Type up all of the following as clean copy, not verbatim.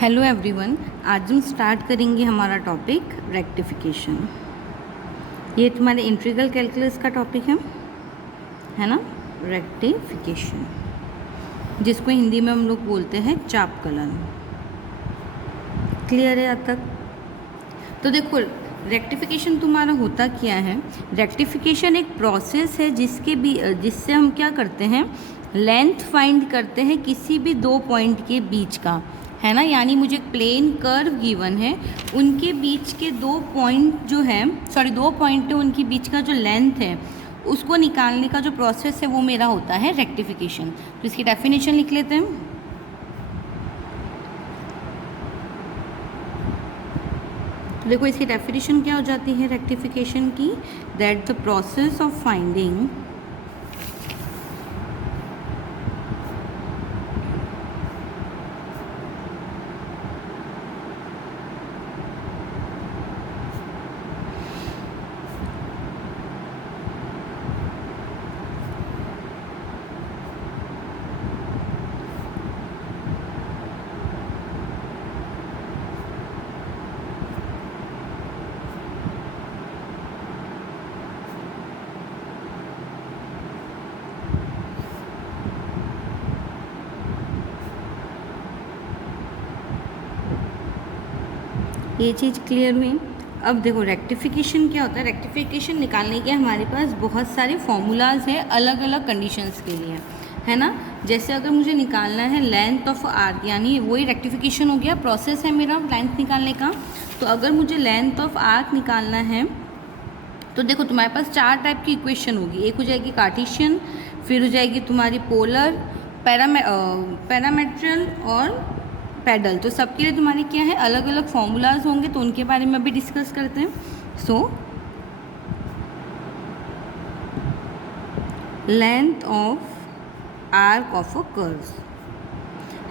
Hello everyone, आज हम start करेंगे हमारा टॉपिक रेक्टिफिकेशन। ये तुम्हारे इंटीग्रल कैलकुलस का टॉपिक है ना। रेक्टिफिकेशन, जिसको हिंदी में हम लोग बोलते हैं चापकलन। क्लियर है अब तक? तो देखो, रेक्टिफिकेशन तुम्हारा होता क्या है। रेक्टिफिकेशन एक प्रोसेस है जिससे हम क्या करते हैं, लेंथ फाइंड करते हैं किसी भी दो पॉइंट के बीच का, है ना। यानी मुझे प्लेन कर्व गिवन है, उनके बीच के दो पॉइंट है, उनके बीच का जो लेंथ है उसको निकालने का जो प्रोसेस है वो मेरा होता है रेक्टिफिकेशन। तो इसकी डेफिनेशन लिख लेते हैं। तो देखो, इसकी डेफिनेशन क्या हो जाती है रेक्टिफिकेशन की, that the process of finding ये चीज़ क्लियर हुई। अब देखो, रेक्टिफिकेशन क्या होता है। रेक्टिफिकेशन निकालने के हमारे पास बहुत सारे फॉर्मूलाज हैं अलग अलग कंडीशंस के लिए, है ना। जैसे अगर मुझे निकालना है लेंथ ऑफ आर्क, यानी वही रेक्टिफिकेशन हो गया, प्रोसेस है मेरा लेंथ निकालने का। तो अगर मुझे लेंथ ऑफ आर्क निकालना है तो देखो, तुम्हारे पास चार टाइप की इक्वेशन होगी। एक हो जाएगी कार्टेशियन, फिर हो जाएगी तुम्हारी पोलर, पैरामेट्रियल और पैडल। तो सबके लिए तुम्हारे क्या है, अलग अलग फॉर्मूलाज होंगे, तो उनके बारे में भी डिस्कस करते हैं। Length of arc of a curve,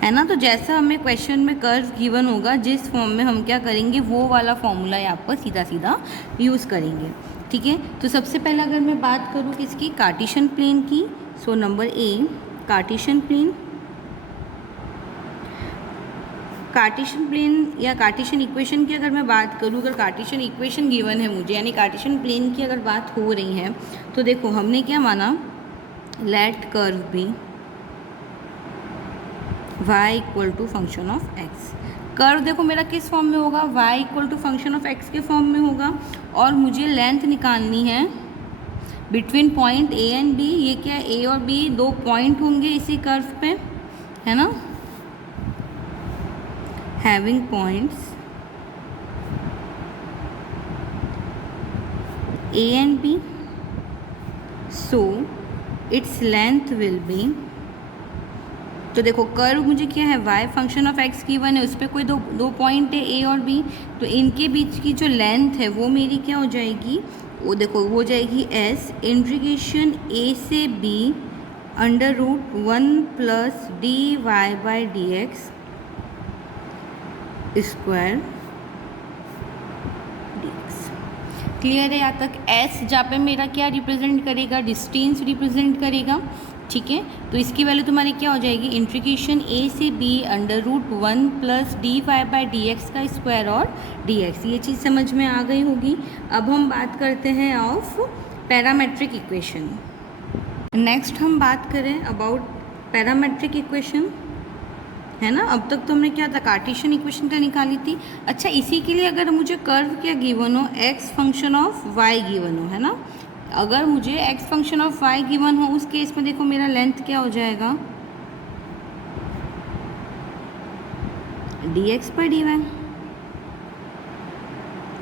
है ना। तो जैसा हमें क्वेश्चन में कर्व गिवन होगा, जिस फॉर्म में हम क्या करेंगे, वो वाला फॉर्मूला यहाँ पर सीधा सीधा यूज़ करेंगे, ठीक है। तो सबसे पहले अगर मैं बात करूँ किसकी, कार्टेशियन प्लेन की, so number A Cartesian plane. Cartesian plane या कार्टेशियन इक्वेशन की अगर मैं बात करूँ, अगर कार्टेशियन इक्वेशन गिवन है मुझे, यानी कार्टेशियन प्लेन की अगर बात हो रही है, तो देखो हमने क्या माना, let curve be y equal to function of x। Curve देखो मेरा किस फॉर्म में होगा, y equal to function of x के फॉर्म में होगा, और मुझे लेंथ निकालनी है between point a and b। ये क्या है, a और b दो पॉइंट होंगे इसी कर्व पे, है ना, having points a and b, so its length will be, तो देखो कर्व मुझे क्या है, y function of x given है, उस पर कोई दो पॉइंट है a और b, तो इनके बीच की जो लेंथ है वो मेरी क्या हो जाएगी, वो देखो वो जाएगी s इंटीग्रेशन a से b under root 1 plus dy by dx square dx। Clear है यहाँ तक? s जहाँ पे मेरा क्या रिप्रेजेंट करेगा, डिस्टेंस रिप्रेजेंट करेगा, ठीक है। तो इसकी वैल्यू तुम्हारी क्या हो जाएगी, इंटीग्रेशन a से b under root 1 plus dy by dx का स्क्वायर और dx। ये चीज़ समझ में आ गई होगी। अब हम बात करते हैं ऑफ पैरामेट्रिक इक्वेशन। नेक्स्ट हम बात करें अबाउट पैरामेट्रिक इक्वेशन, है ना। अब तक तो हमने क्या था, कार्टेशियन इक्वेशन का निकाली थी। अच्छा, इसी के लिए अगर मुझे कर्व क्या गिवन हो, x function of y given हो, है ना। अगर मुझे x function of y given हो, उस केस में देखो मेरा लेंथ क्या हो जाएगा, dx पर dy,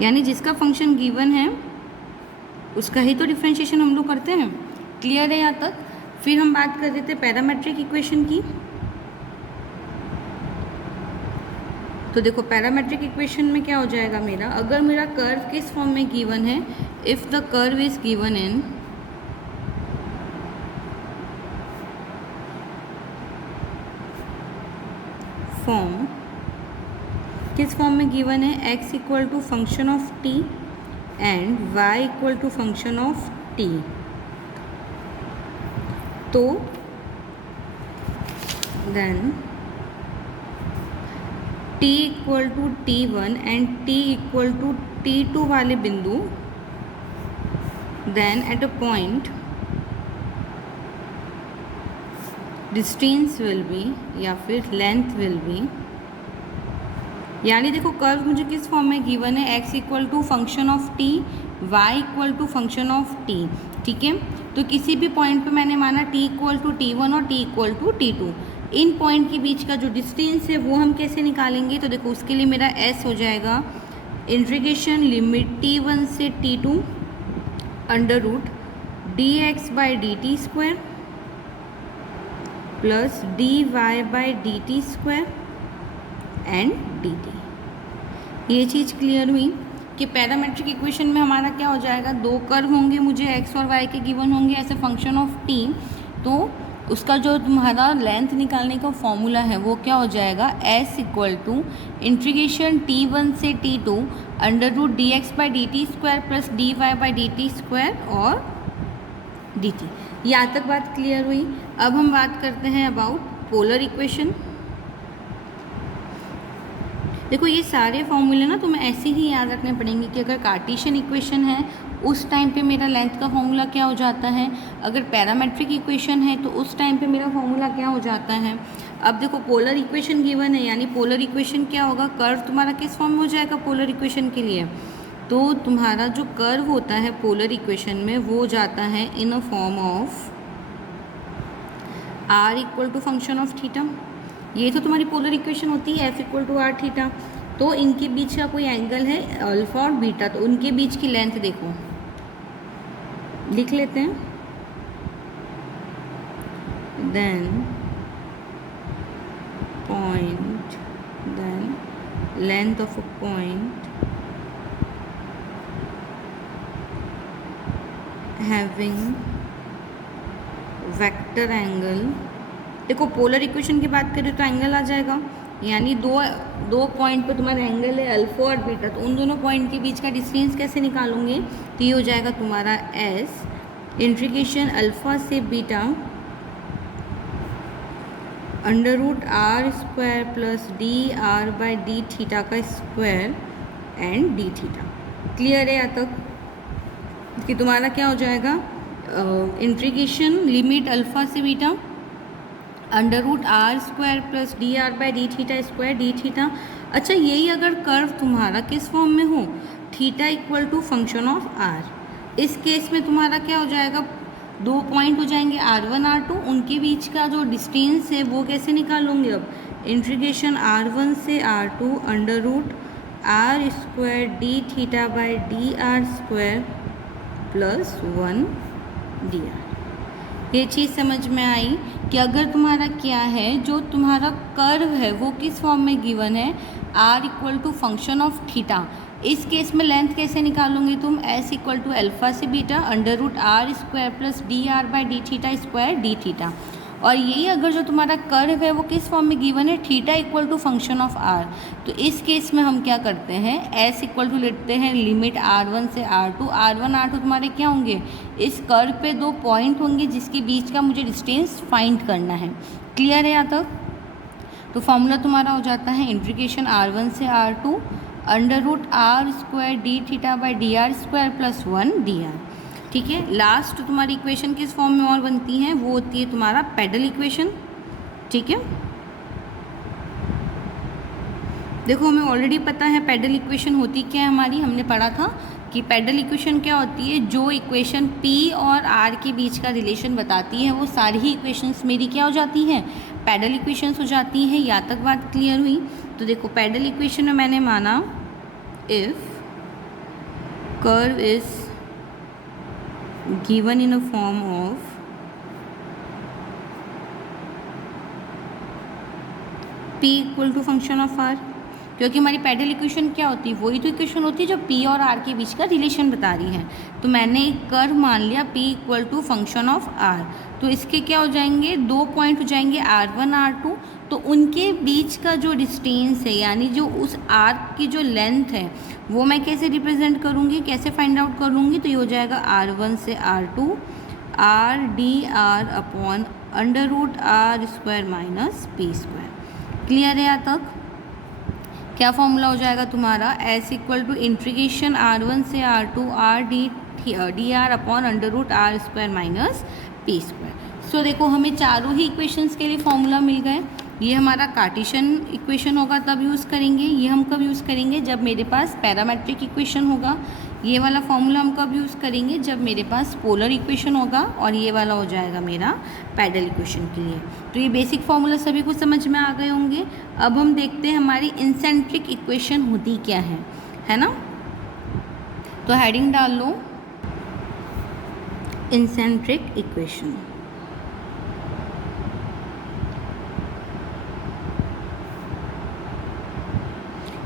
यानी जिसका फंक्शन गिवन है उसका ही तो डिफ्रेंशिएशन हम लोग करते हैं। क्लियर है यहाँ तक? फिर हम बात कर रहे थे पैरामेट्रिक इक्वेशन की। तो देखो पैरामेट्रिक इक्वेशन में क्या हो जाएगा मेरा, अगर मेरा कर्व किस फॉर्म में गिवन है, if the curve is given in form, किस फॉर्म में गिवन है, x equal to function of t and y equal to function of t, तो then t equal to t1 and t equal to t2 वाले बिंदु, then at a point distance will be या फिर length will be, यानी देखो curve मुझे किस form में गिवन है, x equal to function of t, y equal to function of t, ठीक है। तो किसी भी पॉइंट पे मैंने माना t इक्वल टू t1 और t इक्वल टू t2, इन पॉइंट के बीच का जो डिस्टेंस है वो हम कैसे निकालेंगे, तो देखो उसके लिए मेरा s हो जाएगा इंटीग्रेशन लिमिट t1 से t2 under root dx by D T square plus dy by D T square and dt। ये चीज़ क्लियर हुई कि पैरामेट्रिक इक्वेशन में हमारा क्या हो जाएगा, दो कर्व होंगे मुझे x और y के गिवन होंगे as a function of t, तो उसका जो तुम्हारा लेंथ निकालने का फॉर्मूला है वो क्या हो जाएगा, s equal to integration t1 से t2 under root dx by D T square plus dy by D T square और dt। यहाँ तक बात क्लियर हुई। अब हम बात करते हैं अबाउट पोलर इक्वेशन। देखो ये सारे फॉर्मूले ना तुम्हें ऐसे ही याद रखने पड़ेंगे कि अगर कार्टेशियन इक्वेशन है उस टाइम पे मेरा लेंथ का फॉर्मूला क्या हो जाता है, अगर पैरामेट्रिक इक्वेशन है तो उस टाइम पे मेरा फॉर्मूला क्या हो जाता है। अब देखो पोलर इक्वेशन गिवन है, यानी पोलर इक्वेशन क्या होगा, कर्व तुम्हारा किस फॉर्म में हो जाएगा पोलर इक्वेशन के लिए, तो तुम्हारा जो कर्व होता है पोलर इक्वेशन में वो जाता है in a form of r equal to function of theta. ये तो तुम्हारी पोलर इक्वेशन होती है f equal to R theta. तो इनके बीच का कोई एंगल है अल्फा और बीटा, तो उनके बीच की लेंथ देखो लिख लेते हैं, then point, then length of a point having vector angle. देखो पोलर इक्वेशन की बात करें तो एंगल आ जाएगा, यानी दो पॉइंट पे तुम्हारा एंगल है अल्फा और बीटा, तो उन दोनों पॉइंट के बीच का डिस्टेंस कैसे निकालोगे, तो ये हो जाएगा तुम्हारा s इंटीग्रेशन अल्फा से beta under root R square plus D R by D theta का square and d theta. Clear है यहाँ तक कि तुम्हारा क्या हो जाएगा, इंटीग्रेशन लिमिट अल्फा से beta under root R square plus D R by D theta square D theta. अच्छा यही अगर कर्व तुम्हारा किस फॉर्म में हो, theta equal to function of R, इस केस में तुम्हारा क्या हो जाएगा, दो पॉइंट हो जाएंगे r1 r2, उनके बीच का जो डिस्टेंस है वो कैसे निकालोगे, अब इंटीग्रेशन r1 से r2 under root R square D theta by D R square plus 1 D R. ये चीज़ समझ में आई कि अगर तुम्हारा क्या है, जो तुम्हारा कर्व है वो किस फॉर्म में गिवन है, r equal to function of theta, इस केस में लेंथ कैसे निकालोगे तुम, s इक्वल टू अल्फा से beta under root R square plus D R by D theta square D theta. और यही अगर जो तुम्हारा कर्व है वो किस फॉर्म में गिवन है, theta equal to function of r, तो इस केस में हम क्या करते हैं, s इक्वल टू लेते हैं लिमिट r1 से r2, r1 r2 तुम्हारे क्या होंगे, इस कर्व पे दो पॉइंट होंगे जिसके बीच का मुझे डिस्टेंस फाइंड करना है। क्लियर है यहाँ तक। तो फॉर्मूला तुम्हारा हो जाता है इंटीग्रेशन r1 से r2 under root R square D theta by D R square plus 1 D R. ठीक है, लास्ट तुम्हारी इक्वेशन किस फॉर्म में और बनती है, वो होती है तुम्हारा पेडल इक्वेशन। ठीक है, देखो हमें ऑलरेडी पता है पेडल इक्वेशन होती क्या है हमारी, हमने पढ़ा था कि पेडल इक्वेशन क्या होती है, जो इक्वेशन P और R के बीच का रिलेशन बताती है वो सारी ही इक्वेशंस मेरी क्या हो जाती हैं, पेडल इक्वेशंस हो जाती हैं। यहाँ तक बात क्लियर हुई। तो देखो पेडल इक्वेशन में मैंने माना if curve is given in a form of p equal to function of r, क्योंकि हमारी पेडल इक्वेशन क्या होती है, वही तो इक्वेशन होती है जो p और r के बीच का रिलेशन बता रही है। तो मैंने एक कर्व मान लिया p equal to function of r, तो इसके क्या हो जाएंगे, दो पॉइंट हो जाएंगे r1 r2, तो उनके बीच का जो डिस्टेंस है यानी जो उस आर्क की जो लेंथ है वो मैं कैसे रिप्रेजेंट करूँगी, कैसे फाइंड आउट कर लूँगी, तो ये हो जाएगा r1 से r2 r D R upon under root R square minus P square. Clear है यहाँ तक। क्या फॉर्मूला हो जाएगा तुम्हारा, S equal to integration R1 से R2 R d R upon under root R square minus P square. So देखो हमें चारों ही इक्वेशंस के लिए फॉर्मूला मिल गए। ये हमारा कार्टेशियन इक्वेशन होगा तब यूज़ करेंगे, ये हम कब यूज़ करेंगे जब मेरे पास पैरामेट्रिक इक्वेशन होगा। ये वाला फॉर्मूला हम कब यूज़ करेंगे जब मेरे पास पोलर इक्वेशन होगा, और ये वाला हो जाएगा मेरा पैडल इक्वेशन के लिए। तो ये बेसिक फॉर्मूला सभी को समझ में आ गए होंगे। अब हम देखते हैं हमारी इंसेंट्रिक इक्वेशन होती क्या है ना। तो हेडिंग डाल लो इंसेंट्रिक इक्वेशन।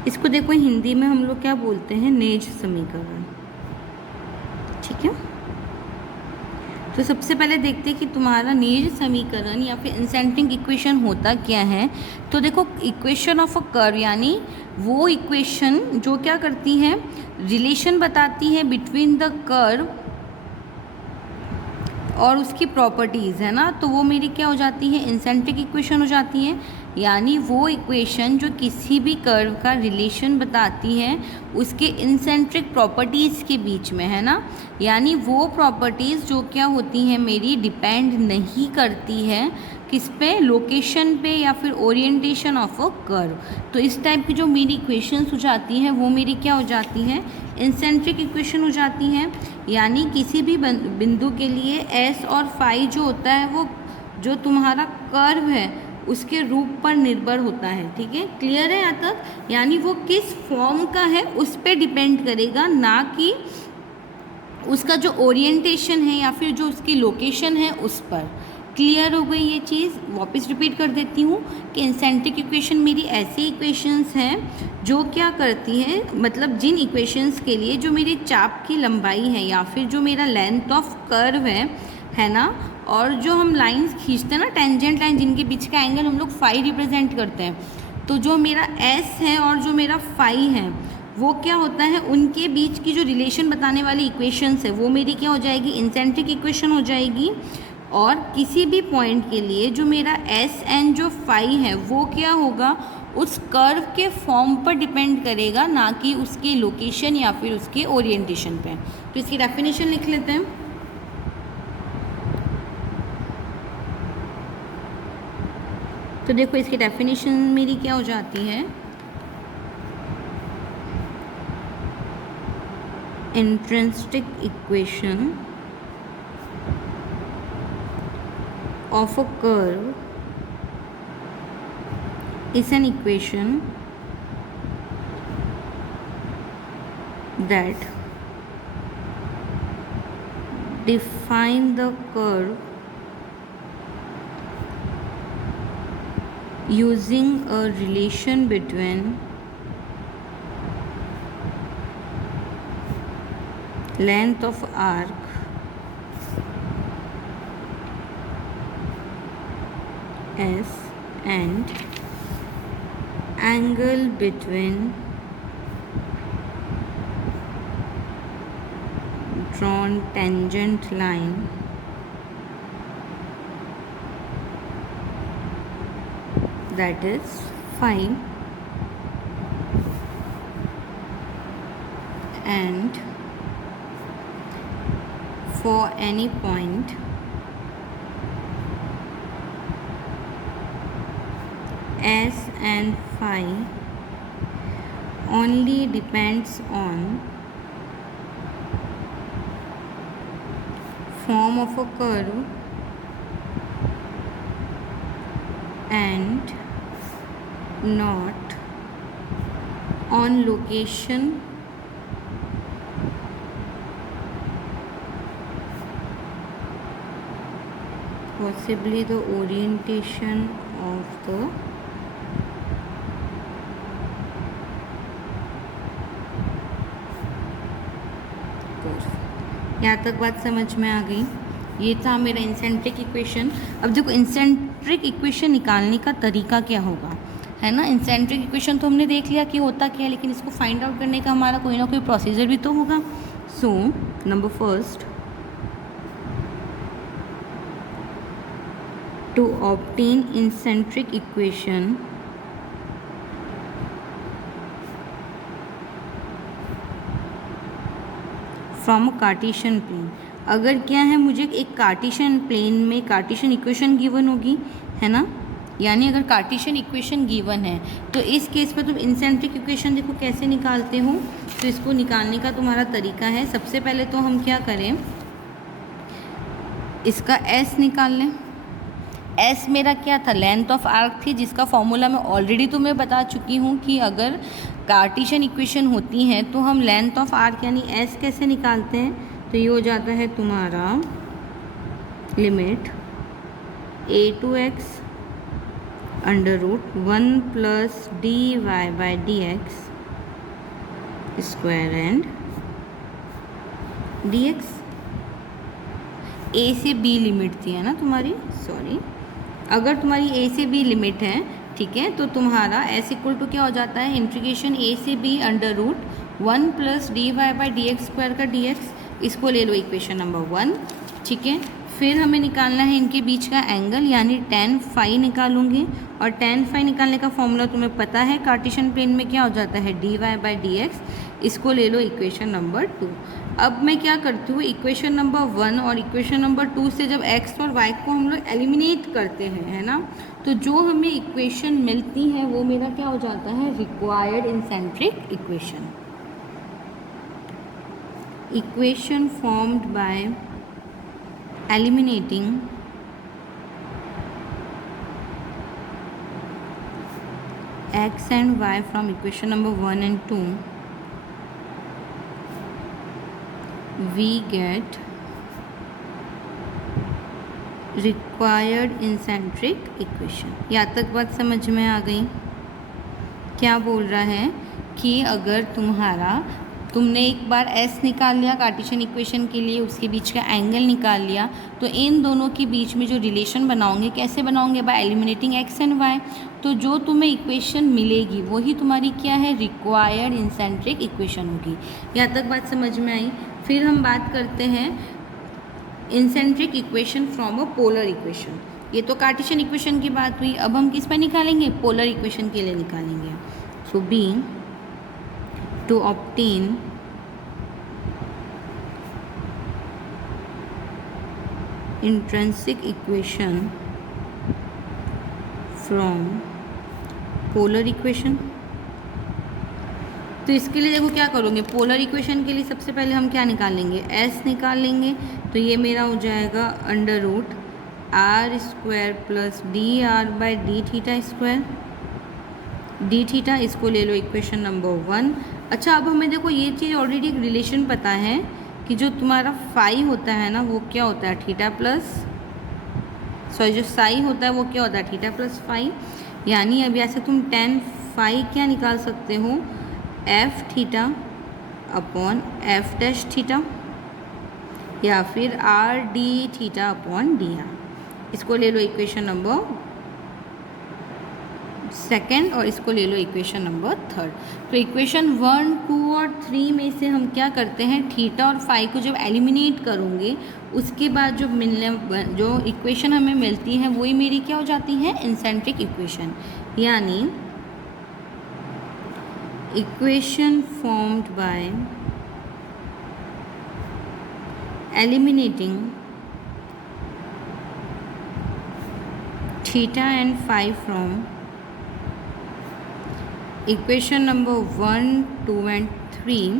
इसको देखो हिंदी में हम लोग क्या बोलते हैं, नेज समीकरण, ठीक है। तो सबसे पहले देखते हैं कि तुम्हारा नेज समीकरण या फिर इंसेंट्रिक इक्वेशन होता क्या है। तो देखो इक्वेशन ऑफ अ कर्व यानी वो इक्वेशन जो क्या करती है, रिलेशन बताती है बिटवीन द कर्व और उसकी प्रॉपर्टीज़, है ना। तो वो मेरी क्या हो जाती है, इंसेंट्रिक इक्वेशन हो जाती है। यानी वो इक्वेशन जो किसी भी कर्व का रिलेशन बताती है उसके इंसेंट्रिक प्रॉपर्टीज़ के बीच में, है ना। यानी वो प्रॉपर्टीज़ जो क्या होती हैं मेरी, डिपेंड नहीं करती है किस पे, लोकेशन पे या फिर ओरिएंटेशन ऑफ अ कर्व। तो इस टाइप की जो मेरी इक्वेशंस हो जाती हैं वो मेरी क्या हो जाती हैं, इंसेंट्रिक इक्वेशन हो जाती हैं। यानी किसी भी बिंदु के लिए एस और फाई जो होता है वो जो तुम्हारा कर्व है उसके रूप पर निर्भर होता है, ठीक है। क्लियर है यहाँ तक। यानी वो किस फॉर्म का है उस पर डिपेंड करेगा, ना कि उसका जो ओरिएंटेशन है या फिर जो उसकी लोकेशन है उस पर। क्लियर हो गई ये चीज़। वापस रिपीट कर देती हूँ कि इंसेंट्रिक इक्वेशन मेरी ऐसी इक्वेशंस हैं जो क्या करती हैं, मतलब जिन इक्वेशंस के लिए जो मेरी चाप की लंबाई है या फिर जो मेरा लेंथ ऑफ कर्व है ना, और जो हम लाइंस खींचते हैं ना, टेंजेंट लाइन जिनके बीच का एंगल हम लोग फाई रिप्रेजेंट करते हैं, तो जो मेरा एस है और जो मेरा फाई है वो क्या होता है, उनके बीच की जो रिलेशन बताने वाली इक्वेशंस है वो मेरी क्या हो जाएगी, इंसेंट्रिक इक्वेशन हो जाएगी। और किसी भी पॉइंट के लिए जो मेरा एस एन जो फाई है वो क्या होगा, उस कर्व के फॉर्म पर डिपेंड करेगा, ना कि उसके लोकेशन या फिर उसके ओरिएंटेशन पे। तो इसकी डेफिनेशन लिख लेते हैं। तो देखो इसकी डेफिनेशन मेरी क्या हो जाती है, intrinsic equation of a curve is an equation that define the curve using a relation between length of arc S and angle between drawn tangent line that is phi and for any point S and phi only depends on form of a curve and not on location possibly the orientation of the यहाँ तक बात समझ में आ गई। ये था मेरा इंसेंट्रिक equation. अब देखो इंसेंट्रिक इक्वेशन निकालने का तरीका क्या होगा, है ना। इंसेंट्रिक इक्वेशन तो हमने देख लिया कि होता क्या है, लेकिन इसको फाइंड आउट करने का हमारा कोई ना कोई प्रोसीजर भी तो होगा। So number first, to obtain इंसेंट्रिक equation from a cartesian plane. अगर क्या है, मुझे एक कार्टेशियन प्लेन में कार्टेशियन इक्वेशन गिवन होगी, है ना, यानी अगर कार्टेशियन इक्वेशन गिवन है तो इस केस में तुम इंसेंट्रिक इक्वेशन देखो कैसे निकालते हो। तो इसको निकालने का तुम्हारा तरीका है, सबसे पहले तो हम क्या करें, इसका एस निकाल लें। एस मेरा क्या था, लेंथ ऑफ आर्क थी, जिसका फॉर्मूला मैं ऑलरेडी तुम्हें बता चुकी हूँ कि अगर कार्टेशियन इक्वेशन होती है तो हम लेंथ ऑफ आर्क यानी एस कैसे निकालते हैं। तो ये हो जाता है तुम्हारा limit a2x under root 1 plus dy/dx square and dx। A से बी लिमिट थी, है ना तुम्हारी, सॉरी, अगर तुम्हारी ए से बी लिमिट है, ठीक है, तो तुम्हारा एस इक्वल टू क्या हो जाता है, इंटीग्रेशन ए से B under root 1 plus dy/dx square का dx। इसको ले लो इक्वेशन नंबर 1, ठीक है। फिर हमें निकालना है इनके बीच का एंगल, यानी tan फाई निकालूंगी, और tan फाई निकालने का फॉर्मूला तुम्हें पता है, कार्टेशियन प्लेन में क्या हो जाता है, dy/dx। इसको ले लो इक्वेशन नंबर 2। अब मैं क्या करती हूँ, इक्वेशन नंबर 1 और इक्वेशन नंबर 2 से जब x और y को हम लोग एलिमिनेट करते हैं, है ना, तो जो हमें इक्वेशन मिलती है वो मेरा क्या हो जाता है, रिक्वायर्ड इंसेंट्रिक equation. Equation formed by eliminating x and y from equation number 1 and 2, we get required eccentric equation। यहाँ तक बात समझ में आ गई। क्या बोल रहा है कि अगर तुमने एक बार s निकाल लिया कार्टेशियन इक्वेशन के लिए, उसके बीच का एंगल निकाल लिया, तो इन दोनों के बीच में जो रिलेशन बनाओगे, कैसे बनाओगे, bye eliminating x and y। तो जो तुम्हें इक्वेशन मिलेगी वही तुम्हारी क्या है, रिक्वायर्ड इंसेंट्रिक इक्वेशन होगी। यहाँ तक बात समझ में आई। फिर हम बात करते हैं इंसेंट्रिक equation from a polar equation. ये तो कार्टेशियन इक्वेशन की बात हुई, अब हम किस पर निकालेंगे, पोलर इक्वेशन के लिए निकालेंगे। So being to obtain intrinsic equation from polar equation। तो इसके लिए देखो क्या करोगे, पोलर इक्वेशन के लिए सबसे पहले हम क्या निकालेंगे, s निकाल लेंगे। तो ये मेरा हो जाएगा under root r square plus dr/d square d। इसको ले लो इक्वेशन नंबर 1। अच्छा, अब हमें देखो ये चीज़ ऑलरेडी एक रिलेशन पता है कि जो तुम्हारा फाई होता है ना, वो क्या होता है, थीटा प्लस, सॉरी, जो साई होता है वो क्या होता है, थीटा प्लस फाई। यानी अब ऐसे तुम tan फाई क्या निकाल सकते हो, f theta upon f dash theta, या फिर r d theta upon dr। इसको ले लो इक्वेशन नंबर 2 और इसको ले लो इक्वेशन नंबर 3। तो इक्वेशन 1, 2 और 3 में से हम क्या करते हैं, थीटा और फाई को जब एलिमिनेट करोगे, उसके बाद जो इक्वेशन हमें मिलती है वही मेरी क्या हो जाती है, इंसेंट्रिक इक्वेशन। यानी equation formed by eliminating theta and phi from equation number 1, 2 and 3,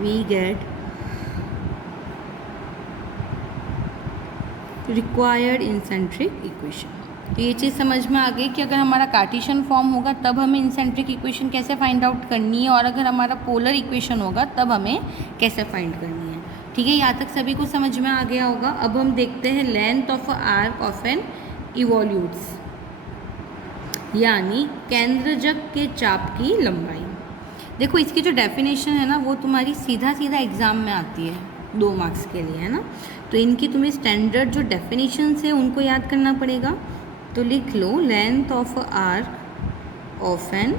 we get required eccentric equation। तो ये चीज़ समझ में आ गई कि अगर हमारा कार्टेशियन फॉर्म होगा तब हमें इंसेंट्रिक इक्वेशन कैसे फाइंड आउट करनी है, और अगर हमारा पोलर इक्वेशन होगा तब हमें कैसे फाइंड करनी है। ठीक है, यहाँ तक सभी को समझ में आ गया होगा। अब हम देखते हैं length of arc of an evolutes, यानी केंद्रजक के चाप की लंबाई। देखो इसकी जो डेफिनेशन है ना, वो तुम्हारी सीधा एग्जाम में आती है 2 मार्क्स के लिए, है ना। तो इनकी तुम्हें स्टैंडर्ड जो डेफिनेशंस है उनको याद करना पड़ेगा। तो लिख लो length of arc of an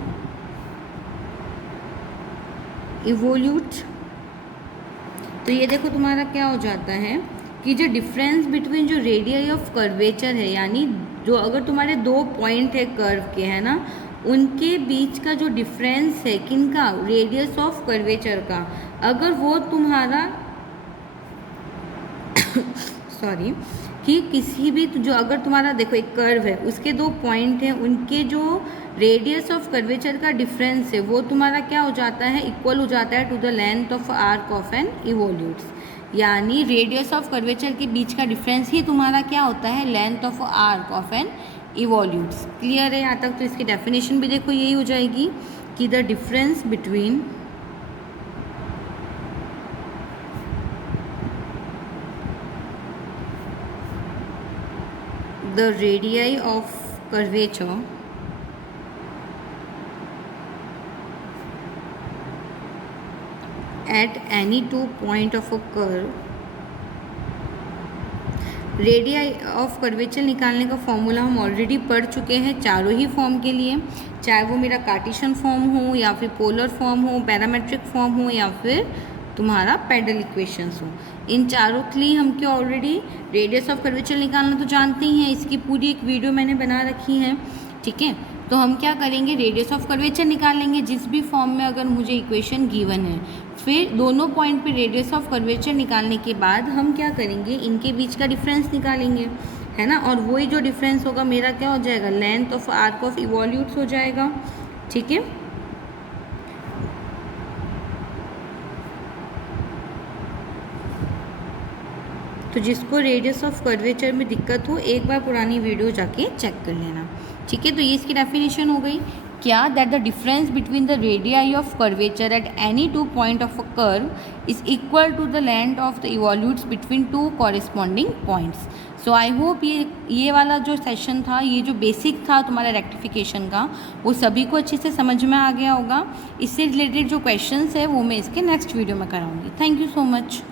evolute. तो ये देखो तुम्हारा क्या हो जाता है कि जो डिफरेंस बिटवीन जो रेडियस ऑफ कर्वेचर है, यानी जो अगर तुम्हारे 2 पॉइंट है कर्व के, है ना, उनके बीच का जो डिफरेंस है किनका, रेडियस ऑफ कर्वेचर का, अगर वो तुम्हारा सॉरी कि किसी भी जो अगर तुम्हारा देखो एक कर्व है उसके दो पॉइंट हैं, उनके जो रेडियस ऑफ कर्वेचर का डिफरेंस है वो तुम्हारा क्या हो जाता है, इक्वल हो जाता है to the length of arc of an evolutes. यानी रेडियस ऑफ कर्वेचर के बीच का डिफरेंस ही तुम्हारा क्या होता है, length of arc of an evolutes. Clear है यहाँ तक? तो इसकी डेफिनेशन भी देखो यही हो जाएगी कि the difference between the radii of curvature at any two point of a curve, radii of curvature निकालने का फॉर्मूला हम ऑलरेडी पढ़ चुके हैं चारों ही फॉर्म के लिए, चाहे वो मेरा कार्टेशियन फॉर्म हो या फिर पोलर फॉर्म हो, पैरामेट्रिक फॉर्म हो या फिर तुम्हारा पैडल इक्वेशंस हो। इन चारों के लिए हम क्या ऑलरेडी रेडियस ऑफ कर्वेचर निकालना तो जानते ही हैं, इसकी पूरी एक वीडियो मैंने बना रखी है। ठीक है, तो हम क्या करेंगे, रेडियस ऑफ कर्वेचर निकालेंगे जिस भी फॉर्म में अगर मुझे इक्वेशन गिवन है। फिर दोनों पॉइंट पे रेडियस ऑफ कर्वेचर निकालने के बाद हम क्या करेंगे, इनके बीच का डिफरेंस निकालेंगे, है ना। और वही जो डिफरेंस होगा मेरा क्या हो जाएगा, length of arc of evolutes हो जाएगा। ठीक है, तो जिसको रेडियस ऑफ कर्वेचर में दिक्कत हो एक बार पुरानी वीडियो जाके चेक कर लेना। ठीक है, तो ये इसकी डेफिनेशन हो गई क्या, that the difference between the radii of curvature at any two point of a curve is equal to the length of the evolutes between two corresponding points. So I hope ये वाला जो session था, ये जो basic था तुम्हारा rectification का, वो सभी को अच्छे से समझ में आ गया होगा। इससे रिलेटेड जो क्वेश्चंस है वो मैं इसके नेक्स्ट वीडियो में कराऊंगी। Thank you so much.